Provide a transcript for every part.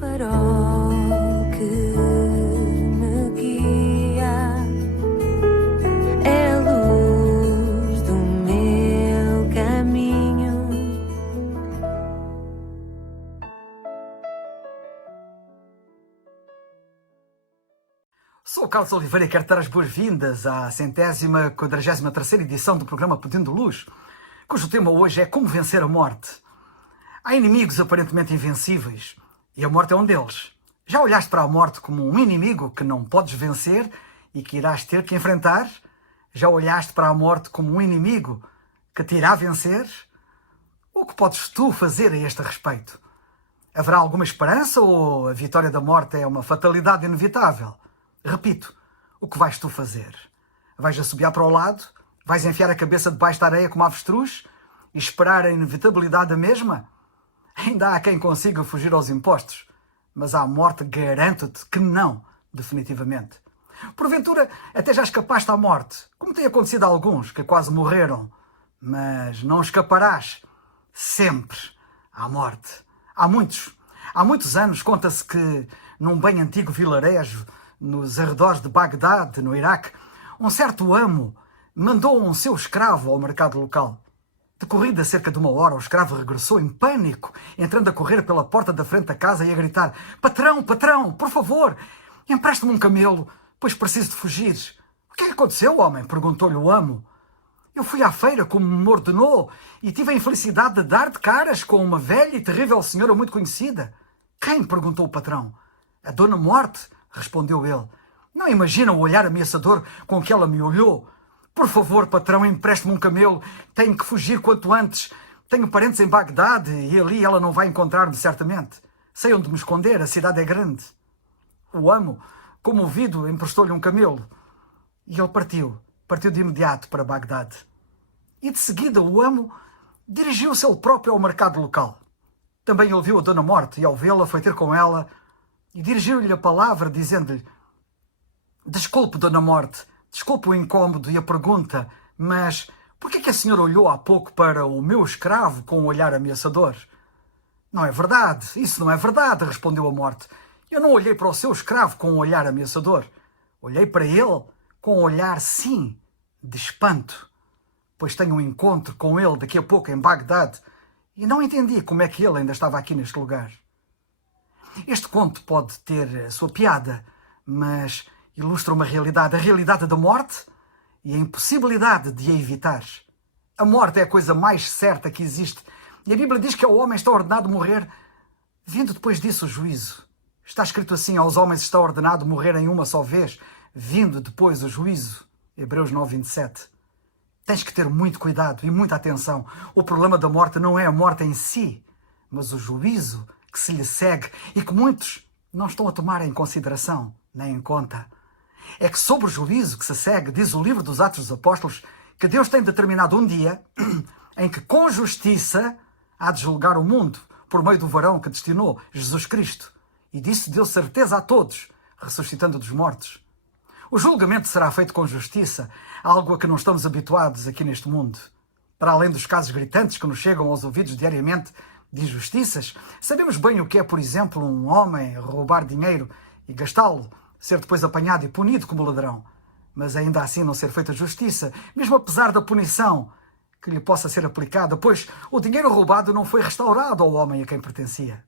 farol que me guia, é a luz do meu caminho. Sou o Carlos Oliveira e quero dar as boas-vindas à 143ª edição do programa Pedindo Luz, cujo tema hoje é como vencer a morte. Há inimigos aparentemente invencíveis e a morte é um deles. Já olhaste para a morte como um inimigo que não podes vencer e que irás ter que enfrentar? Já olhaste para a morte como um inimigo que te irá vencer? O que podes tu fazer a este respeito? Haverá alguma esperança ou a vitória da morte é uma fatalidade inevitável? Repito, o que vais tu fazer? Vais assobiar para o lado? Vais enfiar a cabeça debaixo da areia como avestruz? E esperar a inevitabilidade da mesma? Ainda há quem consiga fugir aos impostos, mas à morte garanto-te que não, definitivamente. Porventura, até já escapaste à morte, como tem acontecido a alguns que quase morreram, mas não escaparás sempre à morte. Há muitos anos, conta-se que num bem antigo vilarejo, nos arredores de Bagdade, no Iraque, um certo amo mandou um seu escravo ao mercado local. Decorrida cerca de 1 hora, o escravo regressou em pânico, entrando a correr pela porta da frente da casa e a gritar: "Patrão, patrão, por favor, empreste-me um camelo, pois preciso de fugir." "O que é que aconteceu, homem?" perguntou-lhe o amo. "Eu fui à feira, como me ordenou, e tive a infelicidade de dar de caras com uma velha e terrível senhora muito conhecida." "Quem?" perguntou o patrão. "A Dona Morte," respondeu ele. "Não imagina o olhar ameaçador com que ela me olhou. Por favor, patrão, empreste-me um camelo. Tenho que fugir quanto antes. Tenho parentes em Bagdade e ali ela não vai encontrar-me, certamente. Sei onde me esconder, a cidade é grande." O amo, comovido, emprestou-lhe um camelo. E ele partiu de imediato para Bagdade. E de seguida o amo dirigiu-se ele próprio ao mercado local. Também ele viu a Dona Morte e ao vê-la foi ter com ela e dirigiu-lhe a palavra, dizendo-lhe: "Desculpe, Dona Morte, desculpe o incômodo e a pergunta, mas por que a senhora olhou há pouco para o meu escravo com um olhar ameaçador?" "Não é verdade, isso não é verdade," respondeu a Morte. "Eu não olhei para o seu escravo com um olhar ameaçador. Olhei para ele com um olhar, sim, de espanto, pois tenho um encontro com ele daqui a pouco em Bagdade e não entendi como é que ele ainda estava aqui neste lugar." Este conto pode ter a sua piada, mas ilustra uma realidade, a realidade da morte e a impossibilidade de a evitar. A morte é a coisa mais certa que existe e a Bíblia diz que ao homem está ordenado morrer, vindo depois disso o juízo. Está escrito assim: aos homens está ordenado morrerem uma só vez, vindo depois o juízo. Hebreus 9:27. Tens que ter muito cuidado e muita atenção. O problema da morte não é a morte em si, mas o juízo que se lhe segue e que muitos não estão a tomar em consideração nem em conta. É que sobre o juízo que se segue, diz o livro dos Atos dos Apóstolos, que Deus tem determinado um dia em que com justiça há de julgar o mundo por meio do varão que destinou, Jesus Cristo. E disso deu certeza a todos, ressuscitando dos mortos. O julgamento será feito com justiça, algo a que não estamos habituados aqui neste mundo. Para além dos casos gritantes que nos chegam aos ouvidos diariamente de injustiças, sabemos bem o que é, por exemplo, um homem roubar dinheiro e gastá-lo, ser depois apanhado e punido como ladrão, mas ainda assim não ser feita justiça, mesmo apesar da punição que lhe possa ser aplicada, pois o dinheiro roubado não foi restaurado ao homem a quem pertencia.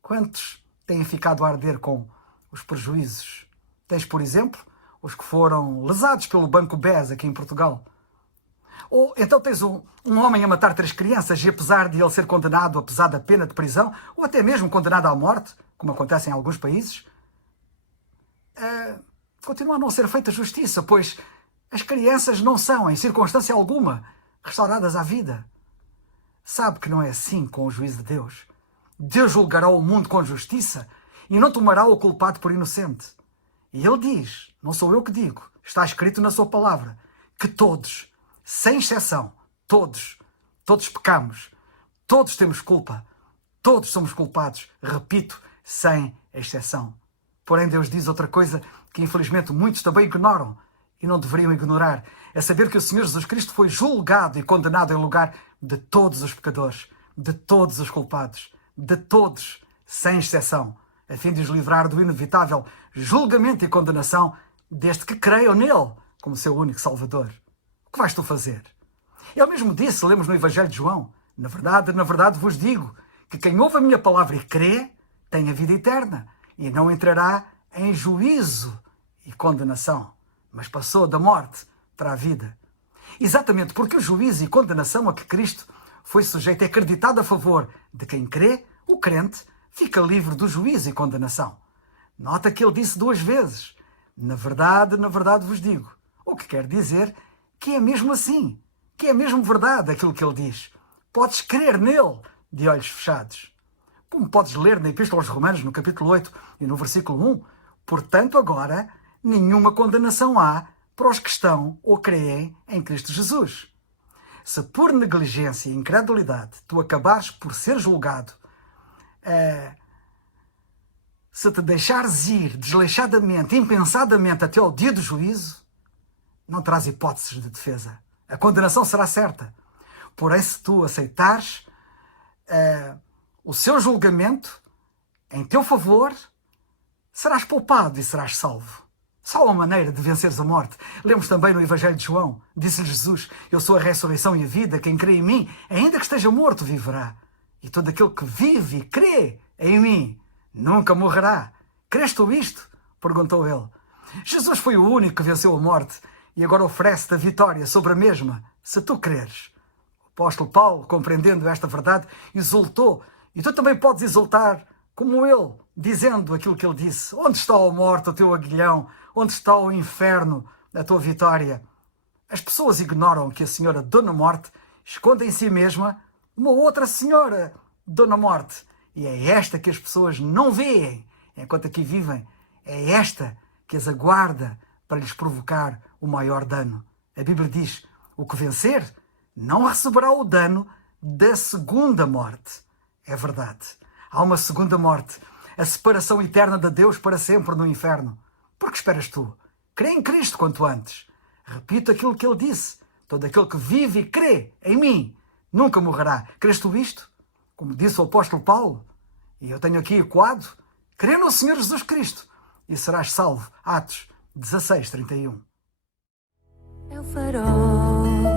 Quantos têm ficado a arder com os prejuízos? Tens, por exemplo, os que foram lesados pelo Banco BES aqui em Portugal. Ou então tens um homem a matar 3 crianças e apesar de ele ser condenado a pesada pena de prisão, ou até mesmo condenado à morte, como acontece em alguns países, continua a não ser feita justiça, pois as crianças não são, em circunstância alguma, restauradas à vida. Sabe que não é assim com o juízo de Deus. Deus julgará o mundo com justiça e não tomará o culpado por inocente. E ele diz, não sou eu que digo, está escrito na sua palavra, que todos, sem exceção, todos pecamos, todos temos culpa, todos somos culpados, repito, sem exceção. Porém, Deus diz outra coisa que infelizmente muitos também ignoram e não deveriam ignorar, é saber que o Senhor Jesus Cristo foi julgado e condenado em lugar de todos os pecadores, de todos os culpados, de todos, sem exceção. a fim de os livrar do inevitável julgamento e condenação, desde que creiam nele como seu único Salvador. O que vais tu fazer? Ele mesmo disse, lemos no Evangelho de João, na verdade vos digo, que quem ouve a minha palavra e crê, tem a vida eterna, e não entrará em juízo e condenação, mas passou da morte para a vida. Exatamente porque o juízo e condenação a que Cristo foi sujeito é acreditado a favor de quem crê, o crente fica livre do juízo e condenação. Nota que ele disse 2 vezes, na verdade vos digo, o que quer dizer que é mesmo assim, que é mesmo verdade aquilo que ele diz. Podes crer nele de olhos fechados. Como podes ler na Epístola aos Romanos, no capítulo 8 e no versículo 1, portanto agora nenhuma condenação há para os que estão ou creem em Cristo Jesus. Se por negligência e incredulidade tu acabares por ser julgado, se te deixares ir desleixadamente, impensadamente até ao dia do juízo, não terás hipóteses de defesa. A condenação será certa. Porém, se tu aceitares o seu julgamento em teu favor, serás poupado e serás salvo. Só há uma maneira de venceres a morte. Lemos também no Evangelho de João, disse-lhe Jesus, eu sou a ressurreição e a vida, quem crê em mim, ainda que esteja morto, viverá. E todo aquele que vive e crê em mim, nunca morrerá. Crês tu isto? Perguntou ele. Jesus foi o único que venceu a morte e agora oferece-te a vitória sobre a mesma, se tu creres. O apóstolo Paulo, compreendendo esta verdade, exultou. E tu também podes exultar como ele, dizendo aquilo que ele disse. Onde está a morte, o teu aguilhão? Onde está o inferno, a tua vitória? As pessoas ignoram que a senhora Dona Morte esconde em si mesma uma outra senhora Dona Morte. E é esta que as pessoas não veem enquanto aqui vivem. É esta que as aguarda para lhes provocar o maior dano. A Bíblia diz, o que vencer não receberá o dano da segunda morte. É verdade. Há uma segunda morte, a separação eterna de Deus para sempre no inferno. Por que esperas tu? Crê em Cristo quanto antes. Repito aquilo que ele disse. Todo aquele que vive e crê em mim nunca morrerá. Crês tu isto? Como disse o apóstolo Paulo, e eu tenho aqui ecoado, crê no Senhor Jesus Cristo e serás salvo. Atos 16:31. É o farol